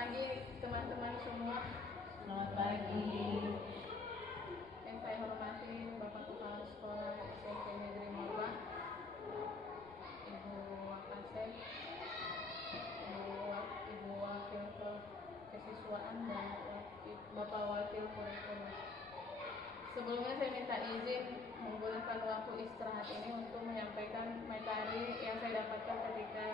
pagi teman-teman semua. Selamat pagi. Yang saya hormati Bapak Kepala Sekolah SMP Negeri Morbang, Ibu Wakasek, Ibu Wakil Kesiswaan dan Bapak Wakil Kurikulum. Sebelumnya saya minta izin menggunakan waktu istirahat ini untuk menyampaikan materi yang saya dapatkan ketika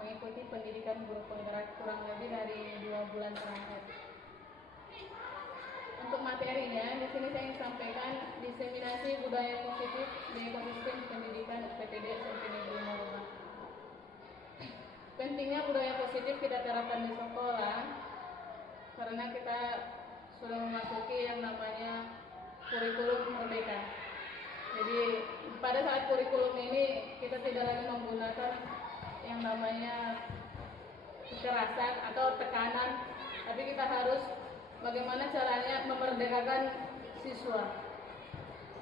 mengikuti pendidikan guru penggerak kurang lebih dari 2 bulan terakhir. Untuk materinya, di sini saya ingin sampaikan diseminasi budaya positif di ekosistem pendidikan PTD SMP Negeri Morbang. Pentingnya budaya positif kita terapkan di sekolah karena kita sudah memasuki yang namanya kurikulum merdeka. Jadi pada saat kurikulum ini kita tidak lagi menggunakan yang namanya kekerasan atau tekanan, tapi kita harus bagaimana caranya memerdekakan siswa.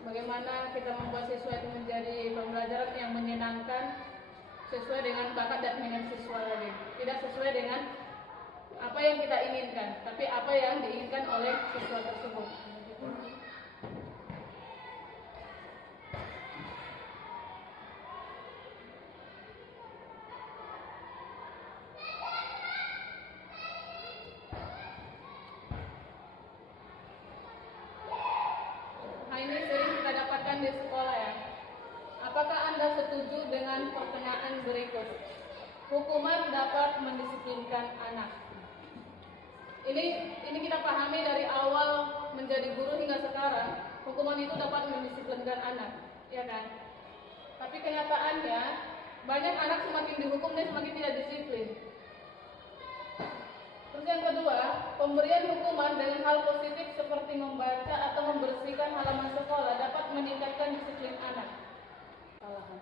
Bagaimana kita membuat siswa itu menjadi pembelajaran yang menyenangkan sesuai dengan bakat dan minat siswa tadi. Tidak sesuai dengan apa yang kita inginkan, tapi apa yang diinginkan oleh siswa tersebut. Ini sering kita dapatkan di sekolah ya. Apakah Anda setuju dengan pertanyaan berikut? Hukuman dapat mendisiplinkan anak. Ini kita pahami dari awal menjadi guru hingga sekarang, hukuman itu dapat mendisiplinkan anak, ya kan? Tapi kenyataannya banyak anak semakin dihukum dan semakin tidak disiplin. Terus yang kedua, pemberian hukuman dengan hal positif seperti membaca atau membersihkan halaman sekolah dapat meningkatkan disiplin anak. Salahan.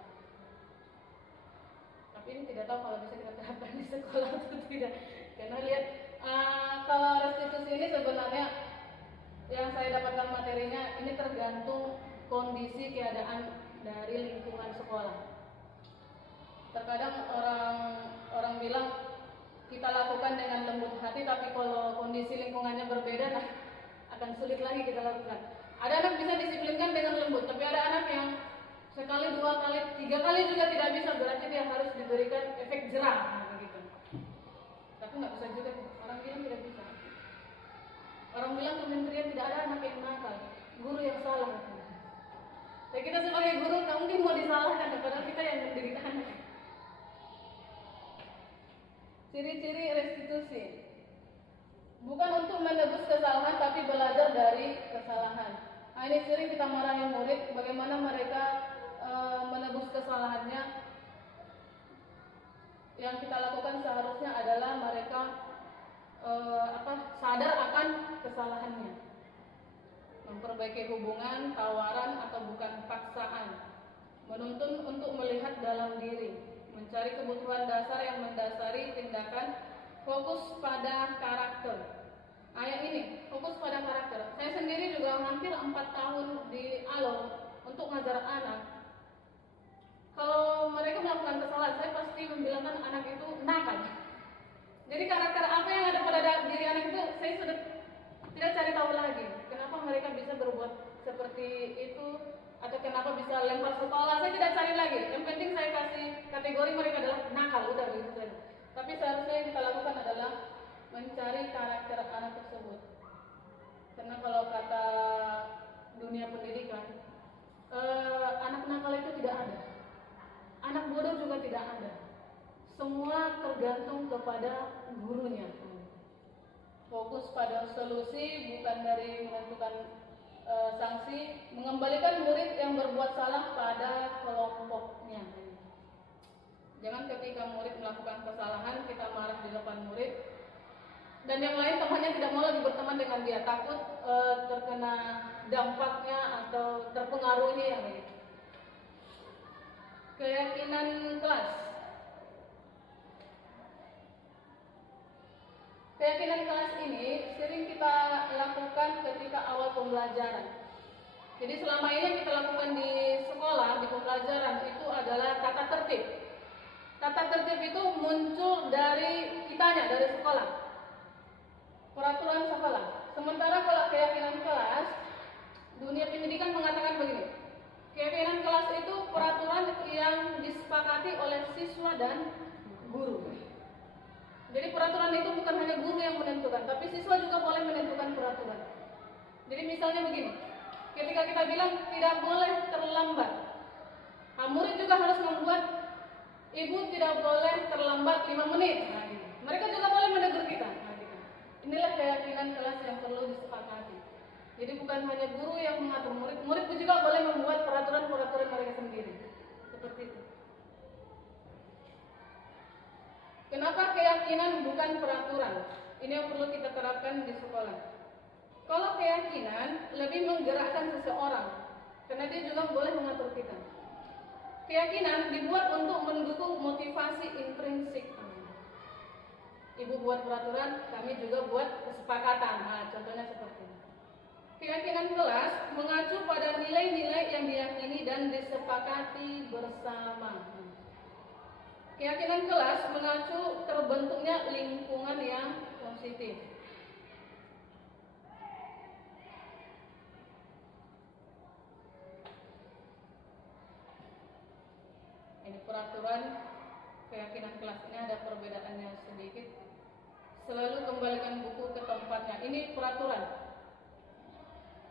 Tapi ini tidak tahu kalau bisa kita terapkan di sekolah atau tidak. Karena lihat, kalau restitusi ini sebenarnya yang saya dapatkan materinya ini tergantung kondisi keadaan dari lingkungan sekolah. Terkadang orang bilang kita lakukan dengan lembut hati, tapi kalau kondisi lingkungannya berbeda, nah akan sulit lagi kita lakukan. Ada anak bisa disiplinkan dengan lembut, tapi ada anak yang sekali, 2 kali, 3 kali juga tidak bisa, berarti dia harus diberikan efek jerah, begitu. Tapi nggak bisa juga, orang bilang tidak bisa. Orang bilang kementerian tidak ada anak yang nakal, guru yang salah. Tapi kita sebagai guru nggak mungkin mau disalahkan, padahal kita yang mendidik anak. Ciri-ciri restitusi bukan untuk menebus kesalahan, tapi belajar dari kesalahan. Ini sering kita marahi murid, bagaimana mereka menebus kesalahannya. Yang kita lakukan seharusnya adalah mereka sadar akan kesalahannya, memperbaiki hubungan, tawaran atau bukan paksaan, menuntun untuk melihat dalam diri, mencari kebutuhan dasar yang mendasari tindakan, fokus pada karakter. Yang ini, fokus pada karakter. Saya sendiri juga hampir 4 tahun di ALO untuk ngajar anak. Kalau mereka melakukan kesalahan, saya pasti membilangkan anak itu nakal. Jadi karakter apa yang ada pada diri anak itu, saya sudah tidak cari tahu lagi. Kenapa mereka bisa berbuat seperti itu, atau kenapa bisa lempar sekolah, saya tidak cari lagi. Yang penting saya kasih kategori mereka adalah nakal, udah begitu saja. Tapi seharusnya yang kita lakukan adalah mencari karakter anak tersebut. Karena kalau kata dunia pendidikan, anak nakal itu tidak ada, anak bodoh juga tidak ada. Semua tergantung kepada gurunya. Fokus pada solusi, bukan dari menentukan sanksi, mengembalikan murid yang berbuat salah pada kelompoknya. Jangan ketika murid melakukan kesalahan kita marah di depan murid, dan yang lain temannya tidak mau lagi berteman dengan dia, takut terkena dampaknya atau terpengaruhi yang begitu. Keyakinan kelas. Keyakinan kelas ini sering kita lakukan ketika awal pembelajaran. Jadi selama ini yang kita lakukan di sekolah, di pembelajaran itu adalah tata tertib. Tata tertib itu muncul dari kitanya, dari sekolah, peraturan sekolah. Sementara kalau keyakinan kelas, dunia pendidikan mengatakan begini, keyakinan kelas itu peraturan yang disepakati oleh siswa dan guru. Jadi peraturan itu bukan hanya guru yang menentukan, tapi siswa juga boleh menentukan peraturan. Jadi misalnya begini, ketika kita bilang tidak boleh terlambat, murid juga harus membuat ibu tidak boleh terlambat 5 menit. Mereka juga boleh menegur kita. Inilah keyakinan kelas yang perlu disepakati. Jadi bukan hanya guru yang mengatur murid, murid juga boleh membuat peraturan-peraturan mereka sendiri. Seperti itu. Kenapa keyakinan bukan peraturan? Ini yang perlu kita terapkan di sekolah. Kalau keyakinan lebih menggerakkan seseorang, karena dia juga boleh mengatur kita. Keyakinan dibuat untuk mendukung motivasi intrinsik. Ibu buat peraturan, kami juga buat kesepakatan. Nah, contohnya seperti ini. Keyakinan kelas mengacu pada nilai-nilai yang diyakini dan disepakati bersama. Keyakinan kelas mengacu terbentuknya lingkungan yang positif. Ini peraturan keyakinan kelas, ini ada perbedaannya sedikit. Selalu kembalikan buku ke tempatnya. Ini peraturan.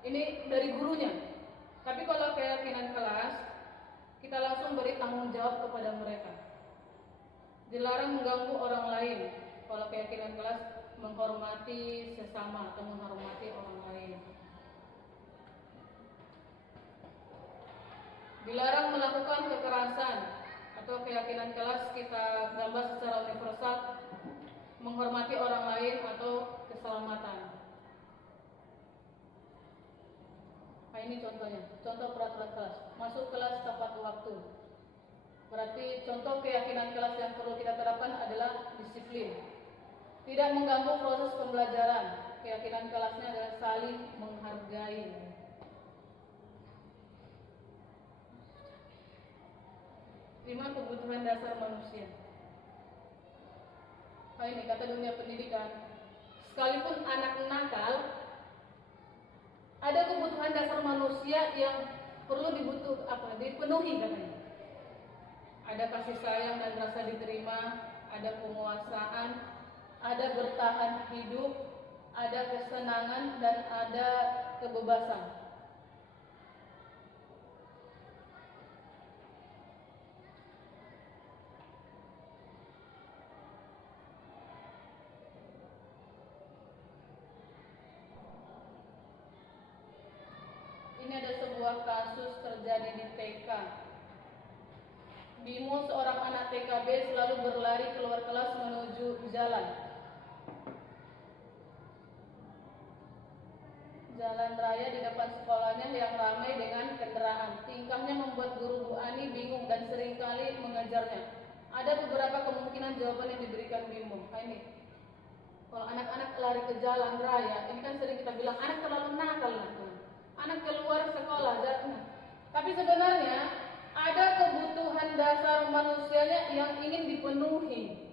Ini dari gurunya. Tapi kalau keyakinan kelas, kita langsung beri tanggung jawab kepada mereka. Dilarang mengganggu orang lain. Kalau keyakinan kelas, menghormati sesama atau menghormati orang lain. Dilarang melakukan kekerasan. Atau keyakinan kelas kita gambar secara universal, menghormati orang lain atau keselamatan. Nah, ini contohnya, contoh peraturan kelas. Masuk kelas tepat waktu. Berarti contoh keyakinan kelas yang perlu kita terapkan adalah disiplin. Tidak mengganggu proses pembelajaran. Keyakinan kelasnya adalah saling menghargai. 5 kebutuhan dasar manusia. Nah, ini kata dunia pendidikan, sekalipun anak nakal, ada kebutuhan dasar manusia yang perlu dipenuhi katanya. Ada kasih sayang dan rasa diterima, ada penguasaan, ada bertahan hidup, ada kesenangan dan ada kebebasan. Ini ada sebuah kasus terjadi di TK. Bimo, seorang anak TKB, selalu berlari keluar kelas menuju jalan raya di depan sekolahnya yang ramai dengan kendaraan. Tingkahnya membuat guru Bu Ani bingung dan seringkali mengajarnya. Ada beberapa kemungkinan jawaban yang diberikan Bimo. Nah, ini kalau anak-anak lari ke jalan raya, ini kan sering kita bilang anak terlalu nakal lah. Anak keluar sekolah, tapi sebenarnya ada kebutuhan dasar manusianya yang ingin dipenuhi.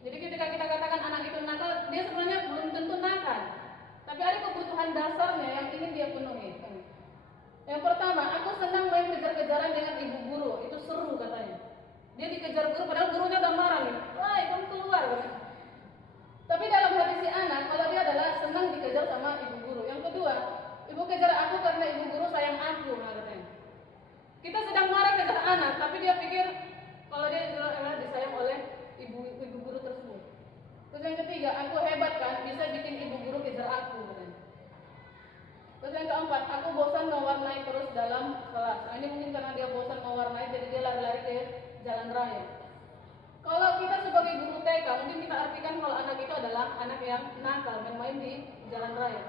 Jadi ketika kita katakan anak itu nakal, dia sebenarnya belum tentu nakal, tapi ada kebutuhan dasarnya yang ingin dia penuhi. Yang pertama, aku senang main kejar-kejaran dengan ibu guru, itu seru katanya. Dia dikejar guru, padahal gurunya udah marah nih, wah kamu keluar katanya. Tapi dalam hati si anak, kalau dia adalah senang dikejar sama ibu guru. Yang kedua, ibu kejar aku karena ibu guru sayang aku, katanya. Kita sedang marah kejar anak, tapi dia pikir kalau dia disayang oleh ibu guru tersebut. Terus yang ketiga, aku hebat kan, bisa bikin ibu guru kejar aku, katanya. Terus yang keempat, aku bosan mewarnai terus dalam kelas. Nah, ini mungkin karena dia bosan mewarnai, jadi dia lari-lari ke jalan raya. Kalau kita sebagai guru TK, mungkin kita artikan kalau anak itu adalah anak yang nakal, main-main di jalan raya.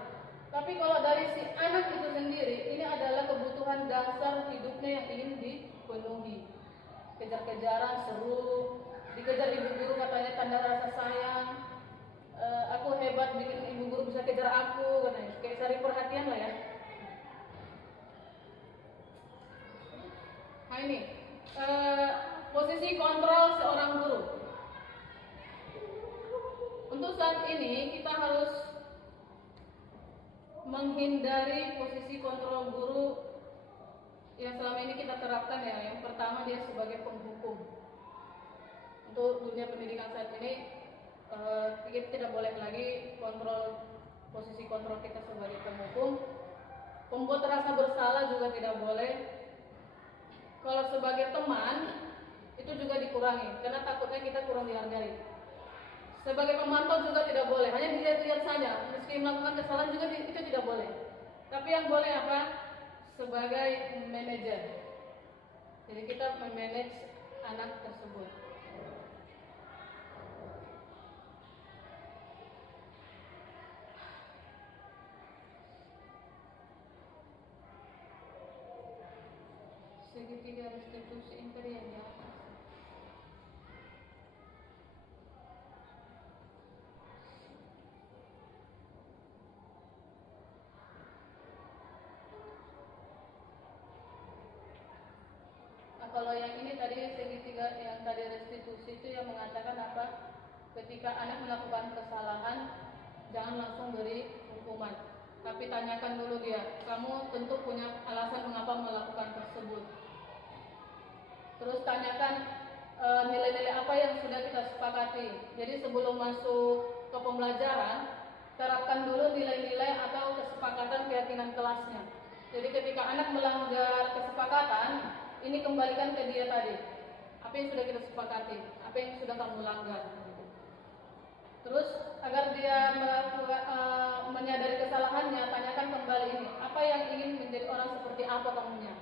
Tapi kalau dari si anak itu sendiri, ini adalah kebutuhan dasar hidupnya yang ingin dipenuhi. Kejar-kejaran, seru, dikejar ibu guru katanya tanda rasa sayang. Aku hebat bikin ibu guru bisa kejar aku, katanya. Kayak cari perhatian lah ya. Nah ini, posisi Posisi kontrol seorang guru. Untuk saat ini kita harus menghindari posisi kontrol guru yang selama ini kita terapkan ya. Yang pertama, dia sebagai penghukum. Untuk dunia pendidikan saat ini kita tidak boleh lagi posisi kontrol kita sebagai penghukum. Pembuat rasa bersalah juga tidak boleh. Kalau sebagai teman itu juga dikurangi, karena takutnya kita kurang dihargai. Sebagai pemantau juga tidak boleh, hanya dilihat-lihat saja. Meski melakukan kesalahan juga itu tidak boleh. Tapi yang boleh apa? Sebagai manajer. Jadi kita memanage anak tersebut. Segitiga restitusi imperial di atas. Kalau yang ini tadi segitiga yang tadi restitusi itu yang mengatakan apa? Ketika anak melakukan kesalahan, jangan langsung beri hukuman, tapi tanyakan dulu dia. Kamu tentu punya alasan mengapa melakukan tersebut. Terus tanyakan nilai-nilai apa yang sudah kita sepakati. Jadi sebelum masuk ke pembelajaran, terapkan dulu nilai-nilai atau kesepakatan keyakinan kelasnya. Jadi ketika anak melanggar kesepakatan, ini kembalikan ke dia tadi. Apa yang sudah kita sepakati, apa yang sudah kamu langgar. Terus agar dia menyadari kesalahannya, tanyakan kembali ini. Apa yang ingin menjadi orang seperti apa kamunya?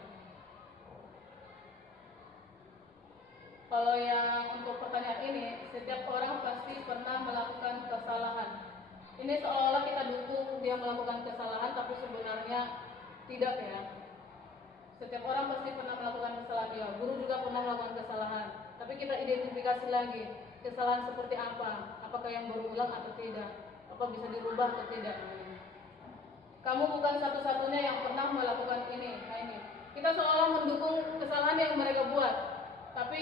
Kalau yang untuk pertanyaan ini, setiap orang pasti pernah melakukan kesalahan. Ini seolah-olah kita dukung dia melakukan kesalahan, tapi sebenarnya tidak ya. Setiap orang pasti pernah melakukan kesalahan ya. Guru juga pernah melakukan kesalahan. Tapi kita identifikasi lagi kesalahan seperti apa. Apakah yang berulang atau tidak? Apa bisa dirubah atau tidak? Kamu bukan satu-satunya yang pernah melakukan ini. Nah ini, kita seolah mendukung kesalahan yang mereka buat. Tapi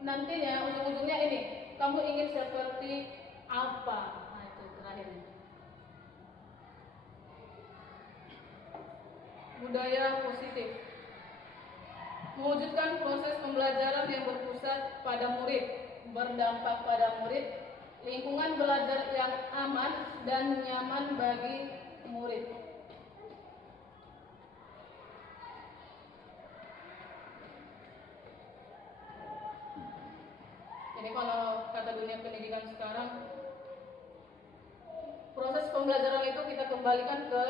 nantinya ujung-ujungnya ini, kamu ingin seperti apa? Nah itu terakhir. Budaya positif. Mewujudkan proses pembelajaran yang berpusat pada murid, berdampak pada murid, lingkungan belajar yang aman dan nyaman bagi murid. Jadi kalau kata dunia pendidikan sekarang, proses pembelajaran itu kita kembalikan ke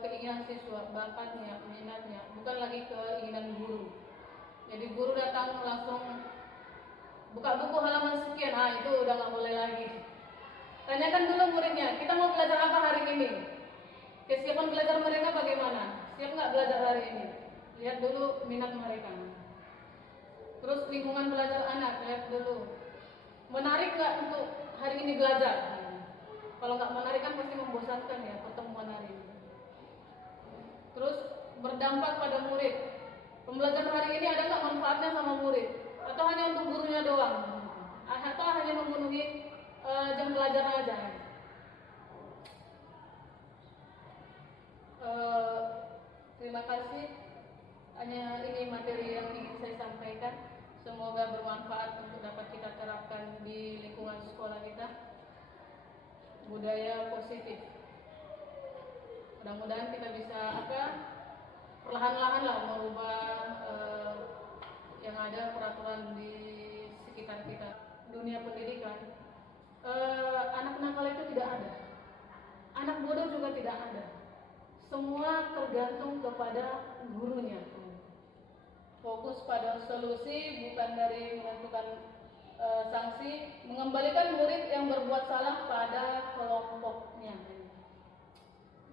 keinginan siswa, bakatnya, minatnya, bukan lagi keinginan guru. Jadi guru datang langsung buka buku halaman sekian, itu udah nggak boleh lagi. Tanyakan dulu muridnya, kita mau belajar apa hari ini? Kesiapan belajar mereka bagaimana? Siap nggak belajar hari ini? Lihat dulu minat mereka. Terus lingkungan belajar anak, lihat dulu. Menarik nggak untuk hari ini belajar? Kalau nggak menarik kan pasti membosankan ya pertemuan hari ini. Terus berdampak pada murid. Pembelajaran hari ini ada nggak manfaatnya sama murid? Atau hanya untuk gurunya doang? Atau hanya memenuhi jam belajar aja? Terima kasih. Hanya ini materi yang ingin saya sampaikan. Semoga bermanfaat untuk dapat kita terapkan di lingkungan sekolah kita. Budaya positif. Mudah-mudahan kita bisa perlahan-lahan lah merubah yang ada peraturan di sekitar kita. Dunia pendidikan, anak nakal itu tidak ada, anak bodoh juga tidak ada. Semua tergantung kepada gurunya. Fokus pada solusi, bukan dari menentukan sanksi. Mengembalikan murid yang berbuat salah pada kelompoknya.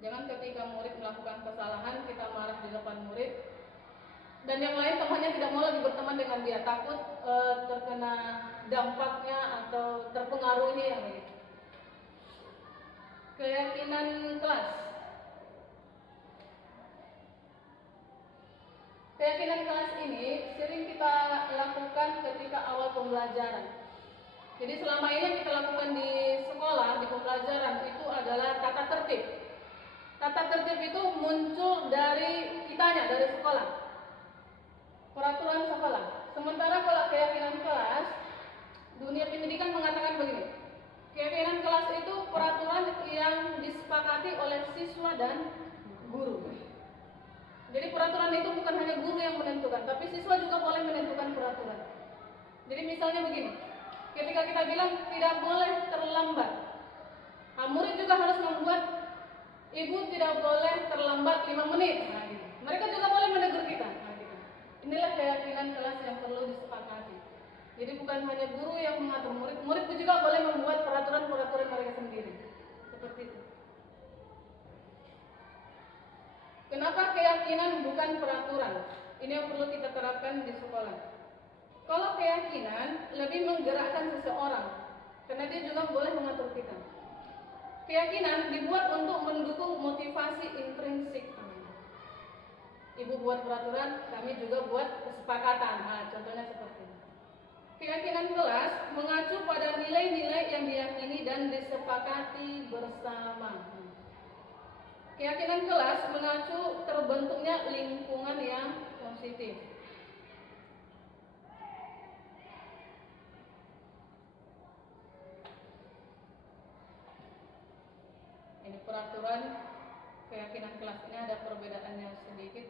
Jangan ketika murid melakukan kesalahan kita marah di depan murid, dan yang lain temannya tidak mau lagi berteman dengan dia, takut terkena dampaknya atau terpengaruhi yang begitu. Keyakinan kelas. Keyakinan kelas ini sering kita lakukan pembelajaran. Jadi selama ini yang kita lakukan di sekolah, di pembelajaran itu adalah tata tertib. Tata tertib itu muncul dari kitanya, dari sekolah. Peraturan sekolah. Sementara kalau keyakinan kelas, dunia pendidikan mengatakan begini. Keyakinan kelas itu peraturan yang disepakati oleh siswa dan guru. Jadi peraturan itu bukan hanya guru yang menentukan, tapi siswa juga boleh menentukan peraturan. Jadi misalnya begini, ketika kita bilang tidak boleh terlambat, murid juga harus membuat ibu tidak boleh terlambat 5 menit. Nah, gitu. Mereka juga boleh menegur kita. Nah, gitu. Inilah keyakinan kelas yang perlu disepakati. Jadi bukan hanya guru yang mengatur murid, murid juga boleh membuat peraturan-peraturan mereka sendiri. Seperti itu. Kenapa keyakinan bukan peraturan? Ini yang perlu kita terapkan di sekolah. Kalau keyakinan lebih menggerakkan seseorang, karena dia juga boleh mengatur kita. Keyakinan dibuat untuk mendukung motivasi intrinsik. Ibu buat peraturan, kami juga buat kesepakatan. Nah, contohnya seperti ini. Keyakinan kelas mengacu pada nilai-nilai yang diyakini dan disepakati bersama. Keyakinan kelas mengacu terbentuknya lingkungan yang positif. Ini peraturan keyakinan kelas, ini ada perbedaannya sedikit.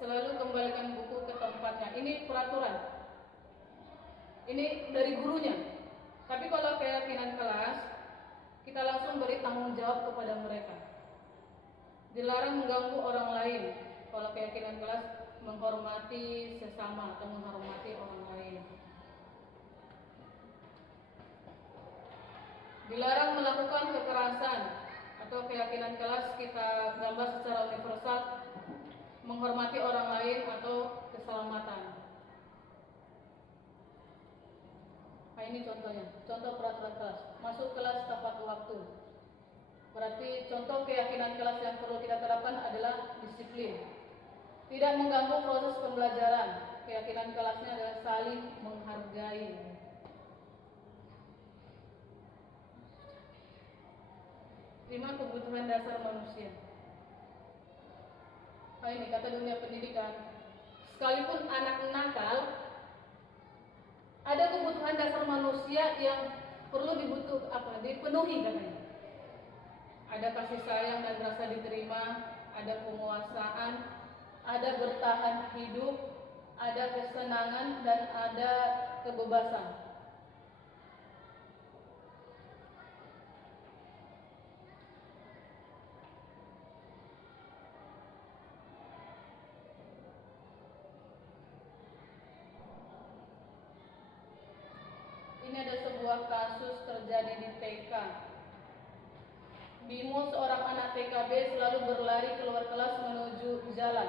Selalu kembalikan buku ke tempatnya. Ini peraturan. Ini dari gurunya. Tapi kalau keyakinan kelas, kita langsung beri tanggung jawab kepada mereka. Dilarang mengganggu orang lain. Kalau keyakinan kelas, menghormati sesama atau menghormati orang lain. Dilarang melakukan kekerasan. Atau keyakinan kelas kita gambar secara universal, menghormati orang lain atau keselamatan. Nah, ini contohnya, contoh peraturan kelas. Masuk kelas tepat waktu. Berarti contoh keyakinan kelas yang perlu kita terapkan adalah disiplin. Tidak mengganggu proses pembelajaran. Keyakinan kelasnya adalah saling menghargai. 5 kebutuhan dasar manusia. Nah, ini kata dunia pendidikan. Sekalipun anak nakal, ada kebutuhan dasar manusia yang perlu dipenuhi katanya. Ada kasih sayang dan rasa diterima, ada penguasaan, ada bertahan hidup, ada kesenangan dan ada kebebasan. Ini ada sebuah kasus terjadi di TK. Bimo, seorang anak TKB, selalu berlari keluar kelas menuju jalan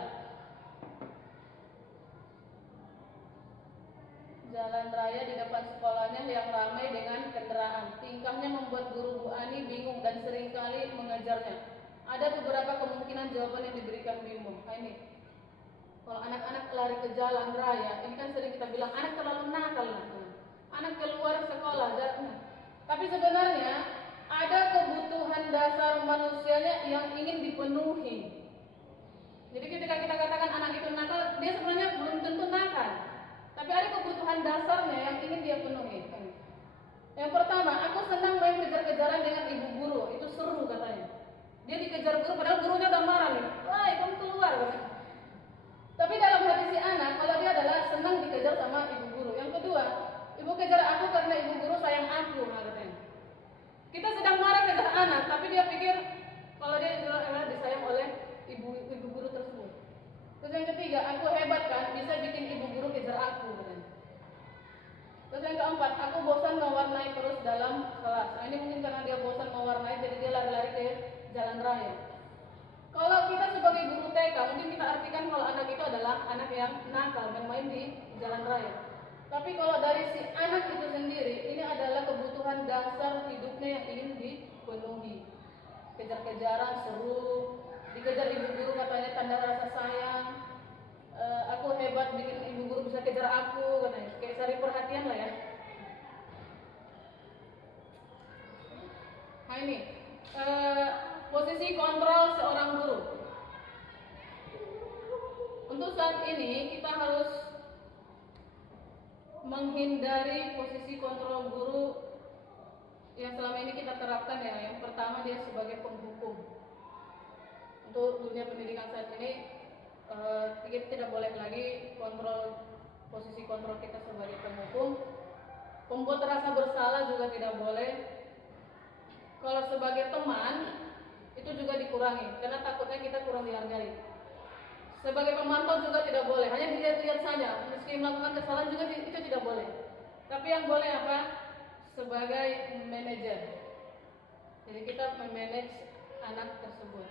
raya di depan sekolahnya yang ramai dengan kendaraan. Tingkahnya membuat guru Bu Ani bingung dan seringkali mengejarnya. Ada beberapa kemungkinan jawaban yang diberikan Bimo. Nah, ini kalau anak-anak lari ke jalan raya, ini kan sering kita bilang anak terlalu nakal. Anak keluar sekolah, tapi sebenarnya ada kebutuhan dasar manusianya yang ingin dipenuhi. Jadi ketika kita katakan anak itu nakal, dia sebenarnya belum tentu nakal, tapi ada kebutuhan dasarnya yang ingin dia penuhi. Yang pertama, aku senang main kejar-kejaran dengan ibu guru, itu seru katanya. Dia dikejar guru, padahal gurunya udah marah nih, wah kamu keluar katanya. Tapi dalam hati si anak, kalau dia adalah senang dikejar sama ibu guru. Yang kedua, ibu kejar aku karena ibu guru sayang aku, katanya. Kita sedang marah kejar anak, tapi dia pikir kalau dia disayang oleh ibu guru tersebut. Terus yang ketiga, aku hebat kan, bisa bikin ibu guru kejar aku, katanya. Terus yang keempat, aku bosan mewarnai terus dalam kelas. Nah, ini mungkin karena dia bosan mewarnai, jadi dia lari-lari ke jalan raya. Kalau kita sebagai guru TK, mungkin kita artikan kalau anak itu adalah anak yang nakal, bermain di jalan raya. Tapi kalau dari si anak itu sendiri, ini adalah kebutuhan dasar hidupnya yang ingin dipenuhi. Kejar-kejaran seru, dikejar ibu guru katanya tanda rasa sayang. Aku hebat bikin ibu guru bisa kejar aku, katanya. Kayak cari perhatian lah ya. ini posisi kontrol seorang guru. Untuk saat ini kita harus menghindari posisi kontrol guru yang selama ini kita terapkan ya. Yang pertama dia sebagai penghukum. Untuk dunia pendidikan saat ini kita tidak boleh lagi posisi kontrol kita sebagai penghukum. Membuat rasa bersalah juga tidak boleh. Kalau sebagai teman itu juga dikurangi karena takutnya kita kurang dihargai. Sebagai pemantau juga tidak boleh, hanya dilihat-lihat saja. Meski melakukan kesalahan juga itu tidak boleh. Tapi yang boleh apa? Sebagai manajer. Jadi kita memanage anak tersebut.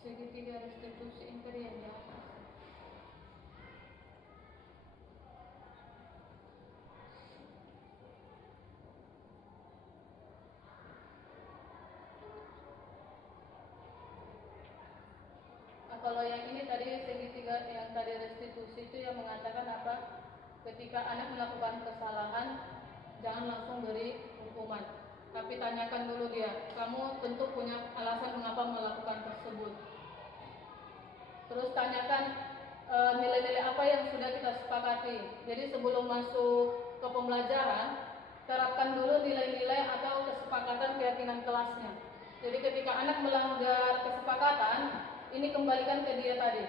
Segitiga restitusi imperial ya. Kalau yang ini tadi segitiga yang tadi restitusi itu yang mengatakan apa? Ketika anak melakukan kesalahan, jangan langsung beri hukuman, tapi tanyakan dulu dia. Kamu tentu punya alasan mengapa melakukan tersebut. Terus tanyakan nilai-nilai apa yang sudah kita sepakati. Jadi sebelum masuk ke pembelajaran, terapkan dulu nilai-nilai atau kesepakatan keyakinan kelasnya. Jadi ketika anak melanggar kesepakatan, ini kembalikan ke dia tadi.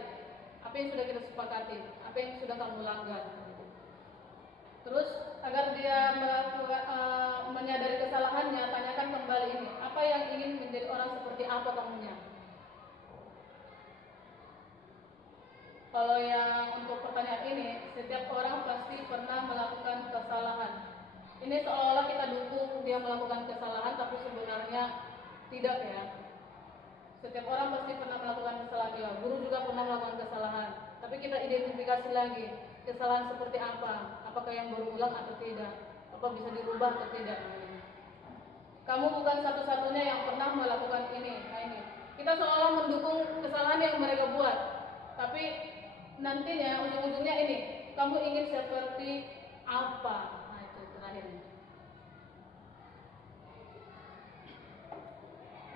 Apa yang sudah kita sepakati, apa yang sudah kamu langgar. Terus agar dia menyadari kesalahannya, tanyakan kembali ini. Apa yang ingin menjadi orang seperti apa kamunya? Kalau yang untuk pertanyaan ini, setiap orang pasti pernah melakukan kesalahan. Ini seolah-olah kita dukung dia melakukan kesalahan, tapi sebenarnya tidak ya. Setiap orang pasti pernah melakukan kesalahan ya. Guru juga pernah melakukan kesalahan. Tapi kita identifikasi lagi kesalahan seperti apa. Apakah yang berulang atau tidak? Apa bisa dirubah atau tidak? Kamu bukan satu-satunya yang pernah melakukan ini. Nah ini, kita seolah mendukung kesalahan yang mereka buat. Tapi nantinya ujung-ujungnya ini, kamu ingin seperti apa? Nah itu terakhir.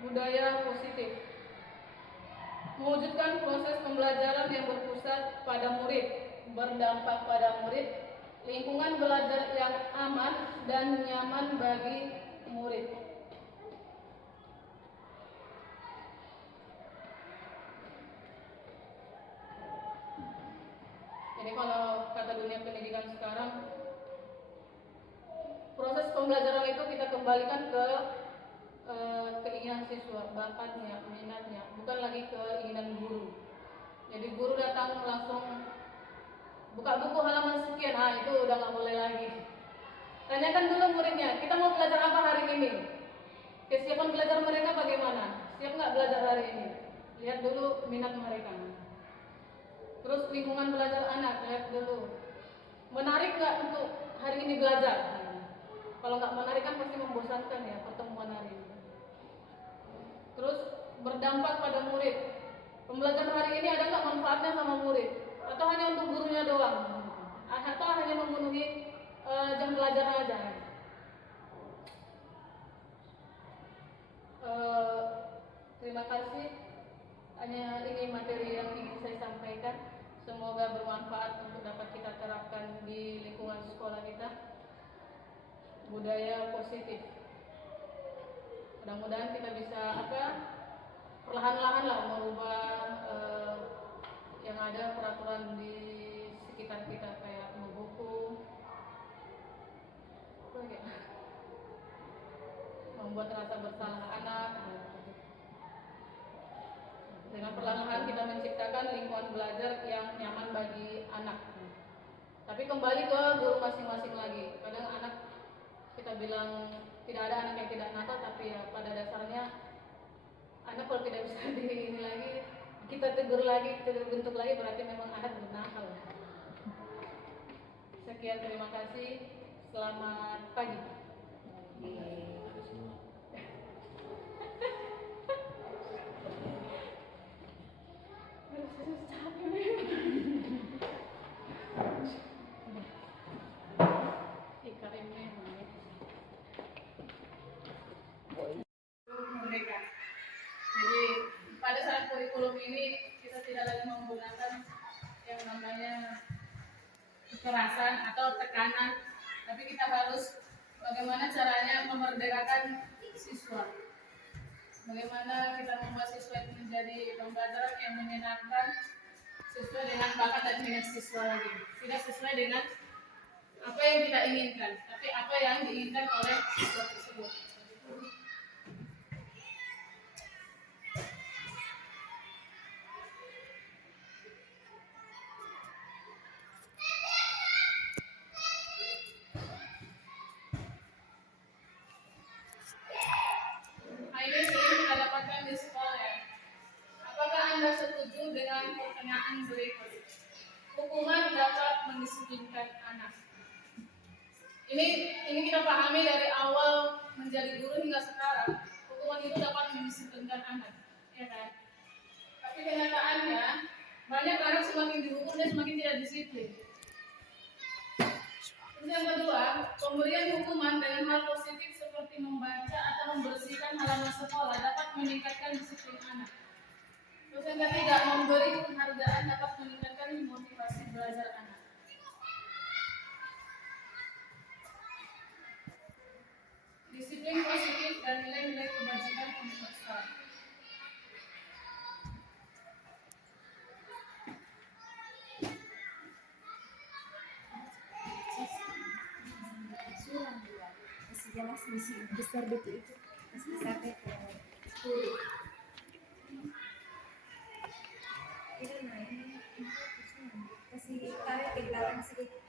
Budaya positif. Mewujudkan proses pembelajaran yang berpusat pada murid, berdampak pada murid, lingkungan belajar yang aman dan nyaman bagi murid. Jadi kalau kata dunia pendidikan sekarang, proses pembelajaran itu kita kembalikan ke keinginan siswa, bakatnya, minatnya, bukan lagi keinginan guru. Jadi guru datang langsung buka buku halaman sekian, itu udah nggak boleh lagi. Tanyakan dulu muridnya, kita mau belajar apa hari ini? Kesiapan belajar mereka bagaimana? Siap nggak belajar hari ini? Lihat dulu minat mereka. Terus lingkungan belajar anak, lihat dulu. Menarik nggak untuk hari ini belajar? Kalau nggak menarik kan pasti membosankan ya pertemuan hari ini. Terus berdampak pada murid. Pembelajaran hari ini ada nggak manfaatnya sama murid? Atau hanya untuk gurunya doang? Atau hanya memenuhi jam belajar aja? Terima kasih. Hanya ini materi yang ingin saya sampaikan. Semoga bermanfaat untuk dapat kita terapkan di lingkungan sekolah kita. Budaya positif. Mudah-mudahan kita bisa perlahan-lahan lah merubah yang ada peraturan di sekitar kita kayak menghukum, membuat rasa bersalah anak. Dengan perlahan-lahan kita menciptakan lingkungan belajar yang nyaman bagi anak. Tapi kembali ke guru masing-masing lagi. Kadang anak kita bilang tidak ada anak yang tidak nakal, tapi ya pada dasarnya anak kalau tidak bisa ini lagi, kita tegur lagi, kita bentuk lagi, berarti memang anak bernakal. Sekian, terima kasih. Selamat pagi. kekerasan atau tekanan, tapi kita harus bagaimana caranya memerdekakan siswa. Bagaimana kita membuat siswa itu menjadi pembelajaran yang menyenangkan sesuai dengan bakat dan minat siswa lagi. Tidak sesuai dengan apa yang kita inginkan, tapi apa yang diinginkan oleh siswa tersebut. Ini sering kita dapatkan di sekolah ya. Apakah Anda setuju dengan pertanyaan berikut? Hukuman dapat mendisiplinkan anak. Ini kita pahami dari awal menjadi guru hingga sekarang. Hukuman itu dapat mendisiplinkan anak, ya kan? Tapi kenyataannya banyak anak semakin dihukum dan semakin tidak disiplin. Terus yang kedua, pemberian hukuman dengan hal positif seperti membaca atau membersihkan halaman sekolah dapat meningkatkan disiplin anak. Terus yang ketiga, memberi penghargaan dapat meningkatkan motivasi belajar anak. Disiplin positif dan nilai-nilai kebajikan universal. Masih jelas misi besar betul itu. Masih sampai ke ini kasih tarik ke belakang sedikit.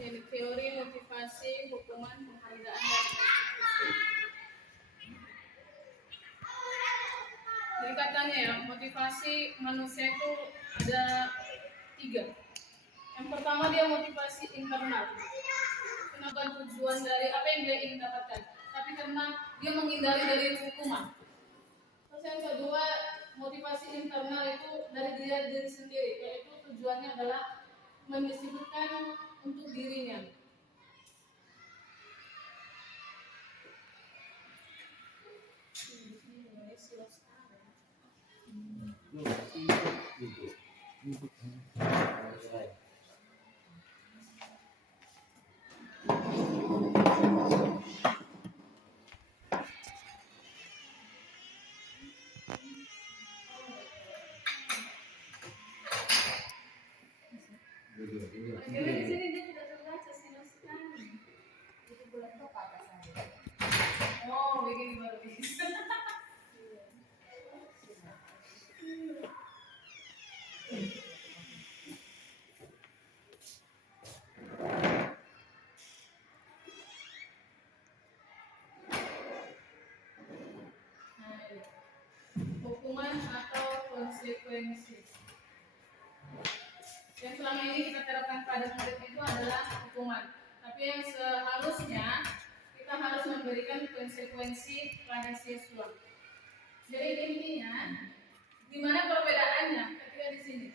Jadi teori motivasi, hukuman, penghargaan, dan restitusi. Jadi katanya ya, motivasi manusia itu ada 3. Yang pertama dia motivasi internal. Kenapa tujuan dari apa yang dia ingin dapatkan? Tapi karena dia menghindari dari hukuman. Terus yang kedua, motivasi internal itu dari diri sendiri, yaitu tujuannya adalah mendisiplinkan untuk dirinya. Akhirnya di sini dia tidak terbaca silakan. Itu bulan kok apa saja? Oh, begini baru bisa. Hukuman atau konsekuensi. Yang selama ini kita terapkan pada murid itu adalah hukuman. Tapi yang seharusnya kita harus memberikan konsekuensi pada siswa. Jadi intinya, di mana perbedaannya? Ketika di sini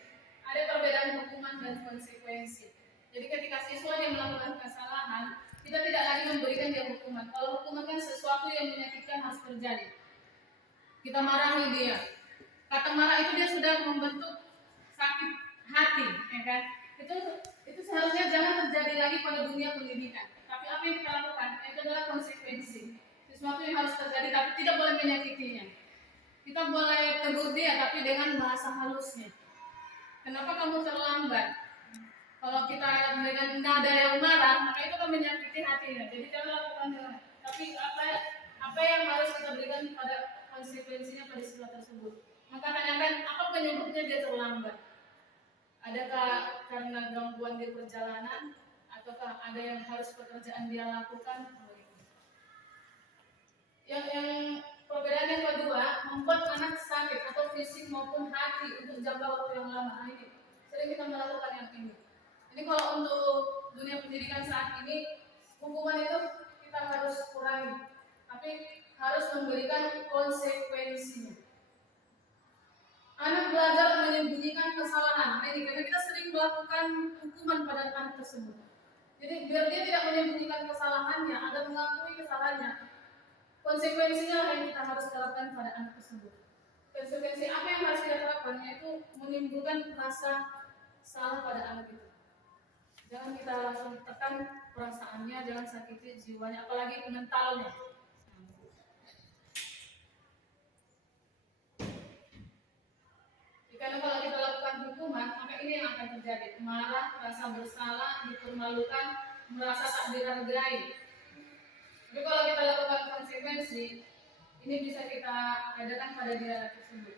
ada perbedaan hukuman dan konsekuensi. Jadi ketika siswa yang melakukan kesalahan, kita tidak lagi memberikan dia hukuman. Kalau hukuman kan sesuatu yang menyakitkan harus terjadi. Kita marahi dia. Kata marah itu dia sudah membentuk sakit hati, ya kan? Itu seharusnya jangan terjadi lagi pada dunia pendidikan. Tapi apa yang kita lakukan? Itu adalah konsekuensi. Sesuatu yang harus terjadi, tapi tidak boleh menyakitinya. Kita boleh tegur dia, tapi dengan bahasa halusnya. Kenapa kamu terlambat? Kalau kita dengan nada yang marah, maka itu akan menyakiti hatinya. Jadi jangan lakukan dengan. Tapi apa yang harus kita berikan pada konsekuensinya pada siswa tersebut? Maka tanyakan apa penyebabnya dia terlambat. Adakah karena gangguan di perjalanan, ataukah ada yang harus pekerjaan dia lakukan? Yang perbedaan yang kedua, membuat anak sakit atau fisik maupun hati untuk jangka waktu yang lama. Nah, ini sering kita melakukan yang ini. Ini kalau untuk dunia pendidikan saat ini, hukuman itu kita harus kurangi, tapi harus memberikan konsekuensinya. Anak belajar menyembunyikan kesalahan. Nah, ini karena kita sering melakukan hukuman pada anak tersebut. Jadi biar dia tidak menyembunyikan kesalahannya, agar mengakui kesalahannya. Konsekuensinya yang kita harus terapkan pada anak tersebut. Konsekuensi apa yang harus kita terapkan? Yaitu menimbulkan rasa salah pada anak itu. Jangan kita langsung tekan perasaannya, jangan sakiti jiwanya, apalagi mentalnya. Karena kalau kita lakukan hukuman, maka ini yang akan terjadi: marah, rasa bersalah, dipermalukan, merasa tak dihargai. Tapi kalau kita lakukan konsekuensi, ini bisa kita adakan pada diri anak tersebut.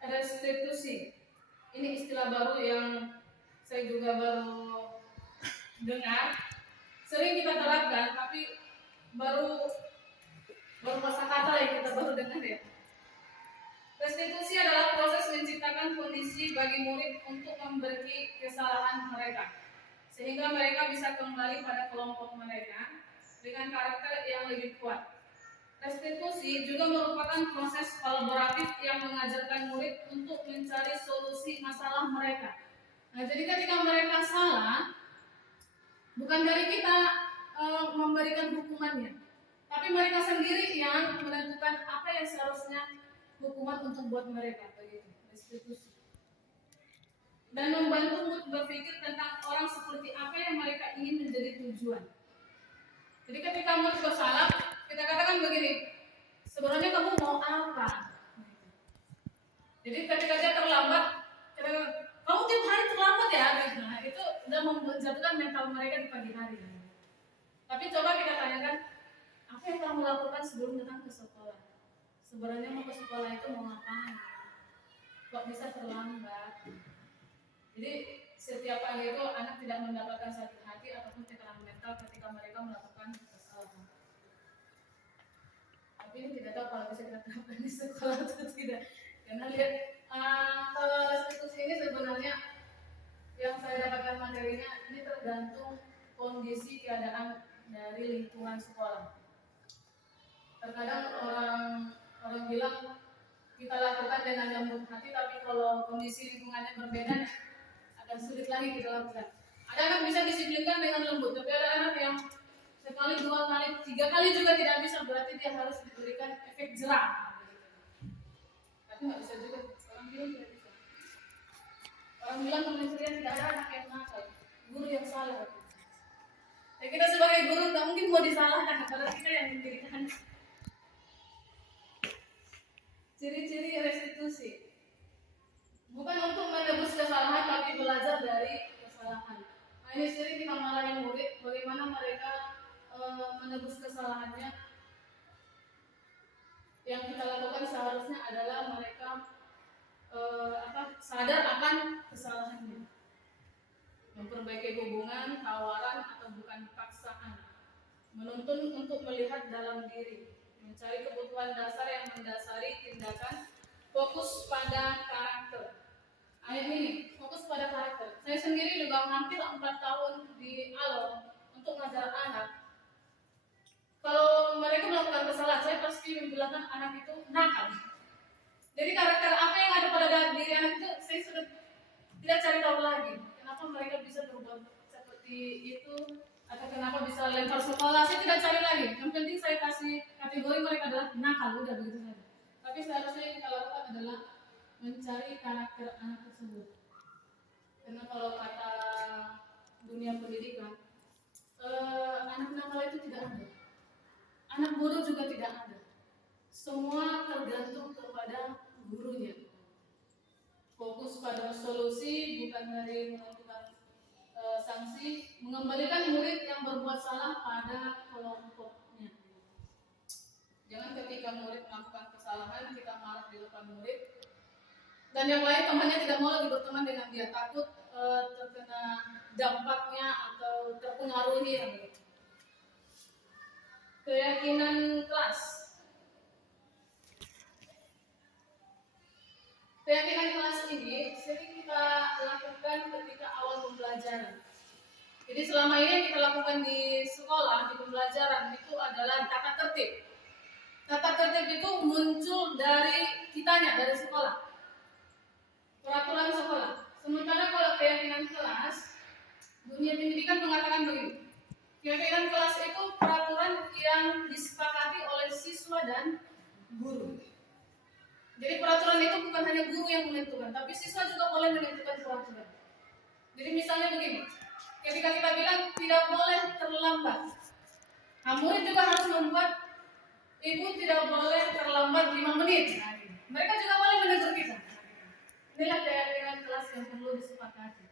Restitusi, ini istilah baru yang saya juga baru dengar. Sering kita terapkan, tapi baru kosakata yang kita baru dengar ya. Restitusi adalah proses menciptakan kondisi bagi murid untuk memperbaiki kesalahan mereka, sehingga mereka bisa kembali pada kelompok mereka dengan karakter yang lebih kuat. Restitusi juga merupakan proses kolaboratif yang mengajarkan murid untuk mencari solusi masalah mereka. Nah, jadi ketika mereka salah, bukan dari kita memberikan hukumannya, tapi mereka sendiri yang menentukan apa yang seharusnya hukuman untuk buat mereka, begitu. Restitusi. Dan membantu mood berpikir tentang orang seperti apa yang mereka ingin menjadi tujuan. Jadi ketika mood bersalah, kita katakan begini, sebenarnya kamu mau apa? Jadi ketika dia terlambat, kamu tiap hari terlambat ya? Nah, itu sudah menjatuhkan mental mereka di pagi hari. Tapi coba kita tanyakan, apa yang kamu lakukan sebelum datang ke sekolah? Sebenarnya mau ke sekolah itu mau ngapain? Kok bisa terlambat? Jadi setiap pagi itu anak tidak mendapatkan sakit hati ataupun tekanan mental ketika mereka melakukan kesalahan. Tapi ini tidak tahu kalau bisa kita terapkan di sekolah atau tidak. Karena lihat kalau restitusi ini sebenarnya yang saya dapatkan materinya ini tergantung kondisi keadaan dari lingkungan sekolah. Terkadang orang bilang kita lakukan dengan lembut hati, tapi kalau kondisi lingkungannya berbeda akan sulit lagi kita lakukan. Ada anak bisa disiplinkan dengan lembut, tapi ada anak yang sekali, dua kali, tiga kali juga tidak bisa, berarti dia harus diberikan efek jerah. Tapi nggak bisa juga, orang bilang tidak bisa. Orang bilang kementerian tidak ada anak yang nakal, guru yang salah. Ya, kita sebagai guru nggak mungkin mau disalahkan, karena kita yang mendirikan. Ciri-ciri restitusi bukan untuk menebus kesalahan, tapi belajar dari kesalahan. Nah, ini sering kita marahin murid, bagaimana mereka menebus kesalahannya. Yang kita lakukan seharusnya adalah mereka sadar akan kesalahannya, memperbaiki hubungan, tawaran atau bukan paksaan, menuntun untuk melihat dalam diri, mencari kebutuhan dasar yang mendasari tindakan, fokus pada karakter. Ayat ini fokus pada karakter. Saya sendiri juga hampir 4 tahun di Alor untuk mengajar anak. Kalau mereka melakukan kesalahan, saya pasti membilangkan anak itu nakal. Jadi karakter apa yang ada pada diri anak itu saya sudah tidak cari tahu lagi. Kenapa mereka bisa berbuat seperti itu, atau kenapa bisa lempar sekolah, saya tidak cari lagi. Yang penting saya kasih kategori mereka adalah nakal, udah begitu saja. Tapi seharusnya yang kita lakukan adalah mencari karakter anak tersebut. Karena kalau kata dunia pendidikan, anak nakal itu tidak ada, anak bodoh juga tidak ada. Semua tergantung kepada gurunya. Fokus pada solusi, bukan dari menentukan sanksi, mengembalikan murid yang berbuat salah pada kelompoknya. Jangan ketika murid melakukan kesalahan kita marah di depan murid, dan yang lain temannya tidak mau lagi berteman dengan dia, takut terkena dampaknya atau terpengaruhi. Keyakinan kelas. Keyakinan kelas ini sering kita lakukan ketika awal pembelajaran. Jadi selama ini yang kita lakukan di sekolah, di pembelajaran itu adalah tata tertib. Tata tertib itu muncul dari kitanya, dari sekolah. Peraturan sekolah. Sementara kalau keyakinan kelas, dunia pendidikan mengatakan begini. Keyakinan kelas itu peraturan yang disepakati oleh siswa dan guru. Jadi peraturan itu bukan hanya guru yang menentukan, tapi siswa juga boleh menentukan peraturan. Jadi misalnya begini, ketika kita bilang tidak boleh terlambat, nah, murid juga harus membuat ibu tidak boleh terlambat 5 menit. Mereka juga boleh menegur kita. Inilah keyakinan kelas yang perlu disepakati.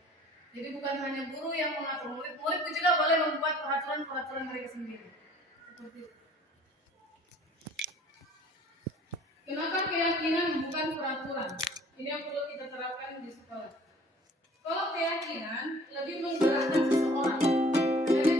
Jadi bukan hanya guru yang mengatur, murid juga boleh membuat peraturan mereka sendiri. Seperti itu. Kenapa keyakinan bukan peraturan? Ini yang perlu kita terapkan di sekolah. Kalau keyakinan lebih menggerakkan seseorang. Jadi,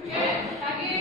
oke, lagi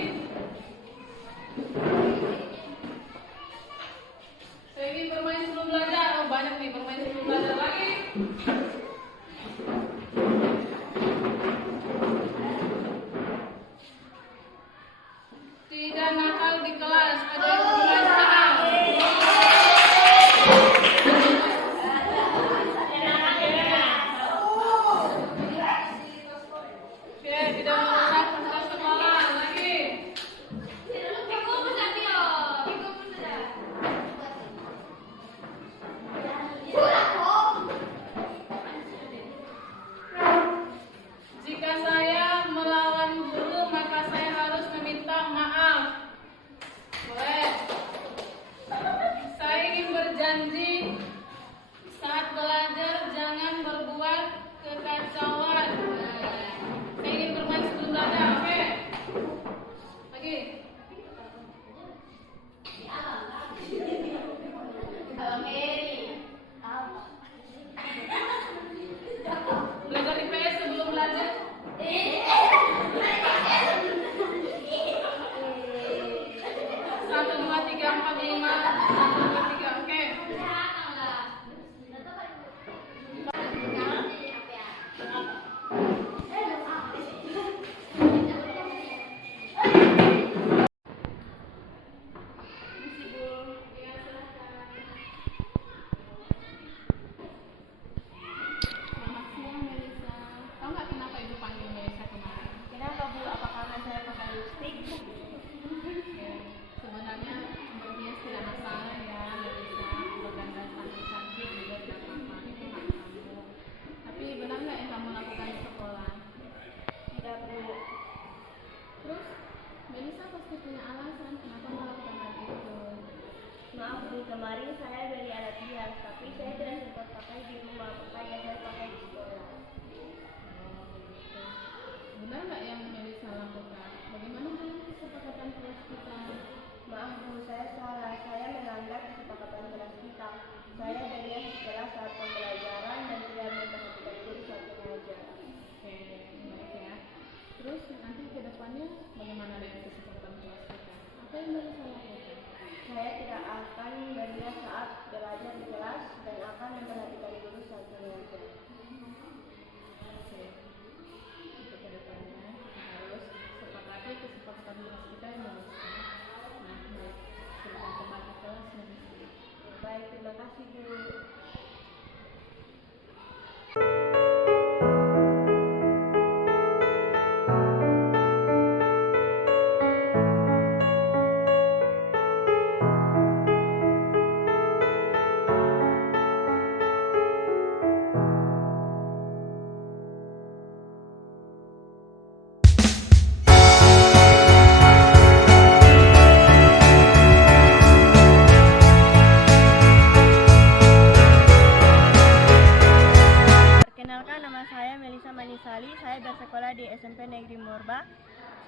Anisali, saya bersekolah di SMP Negeri Morba.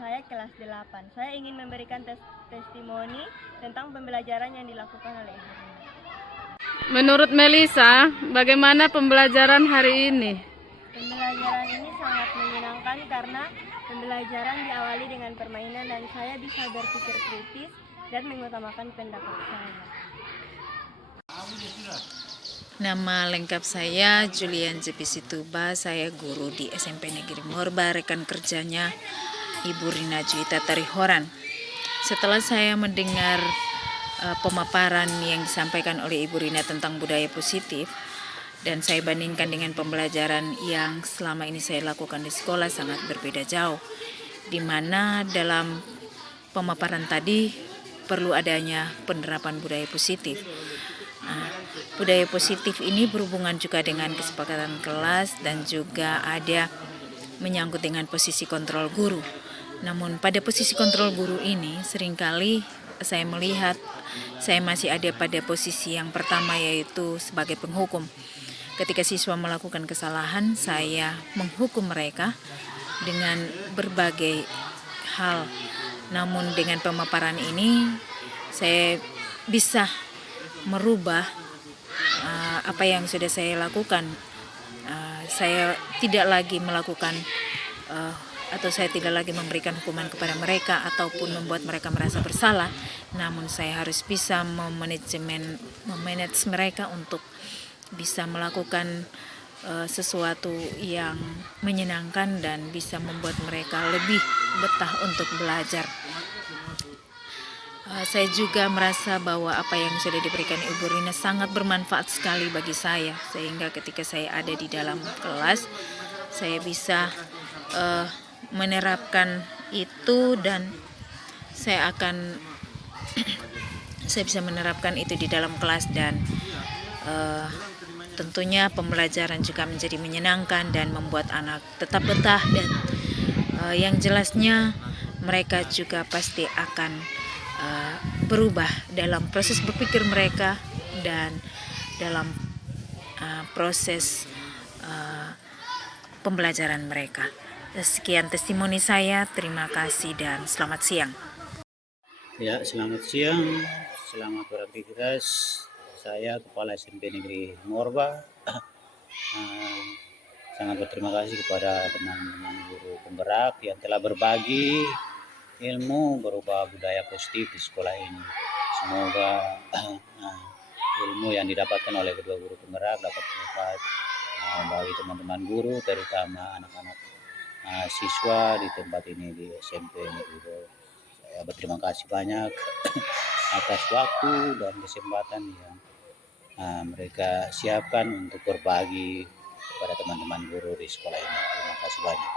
Saya kelas 8. Saya ingin memberikan testimoni tentang pembelajaran yang dilakukan oleh Ibu Rina. Menurut Melisa, bagaimana pembelajaran hari ini? Pembelajaran ini sangat menyenangkan karena pembelajaran diawali dengan permainan dan saya bisa berpikir kritis dan mengutamakan pendapat saya. Nama lengkap saya Julian Jepi Situba, saya guru di SMP Negeri Morba, rekan kerjanya Ibu Rina Juwita Tarihoran. Setelah saya mendengar pemaparan yang disampaikan oleh Ibu Rina tentang budaya positif, dan saya bandingkan dengan pembelajaran yang selama ini saya lakukan di sekolah sangat berbeda jauh, di mana dalam pemaparan tadi perlu adanya penerapan budaya positif. Budaya positif ini berhubungan juga dengan kesepakatan kelas dan juga ada menyangkut dengan posisi kontrol guru. Namun pada posisi kontrol guru ini seringkali saya melihat saya masih ada pada posisi yang pertama, yaitu sebagai penghukum. Ketika siswa melakukan kesalahan, saya menghukum mereka dengan berbagai hal. Namun dengan pemaparan ini saya bisa merubah apa yang sudah saya lakukan. Saya tidak lagi melakukan atau saya tidak lagi memberikan hukuman kepada mereka ataupun membuat mereka merasa bersalah. Namun saya harus bisa memanage mereka untuk bisa melakukan sesuatu yang menyenangkan dan bisa membuat mereka lebih betah untuk belajar. Saya juga merasa bahwa apa yang sudah diberikan Ibu Rina sangat bermanfaat sekali bagi saya, sehingga ketika saya ada di dalam kelas saya bisa menerapkan itu dan saya bisa menerapkan itu di dalam kelas dan tentunya pembelajaran juga menjadi menyenangkan dan membuat anak tetap betah dan yang jelasnya mereka juga pasti akan berubah dalam proses berpikir mereka dan dalam proses pembelajaran mereka. Sekian testimoni saya, terima kasih dan selamat siang. Ya, selamat siang, selamat beraktivitas. Saya Kepala SMP Negeri Morba. Sangat berterima kasih kepada teman-teman guru penggerak yang telah berbagi ilmu berupa budaya positif di sekolah ini. Semoga ilmu yang didapatkan oleh kedua guru penggerak dapat bermanfaat bagi teman-teman guru, terutama anak-anak siswa di tempat ini di SMP Negeri. Saya berterima kasih banyak atas waktu dan kesempatan yang mereka siapkan untuk berbagi kepada teman-teman guru di sekolah ini. Terima kasih banyak.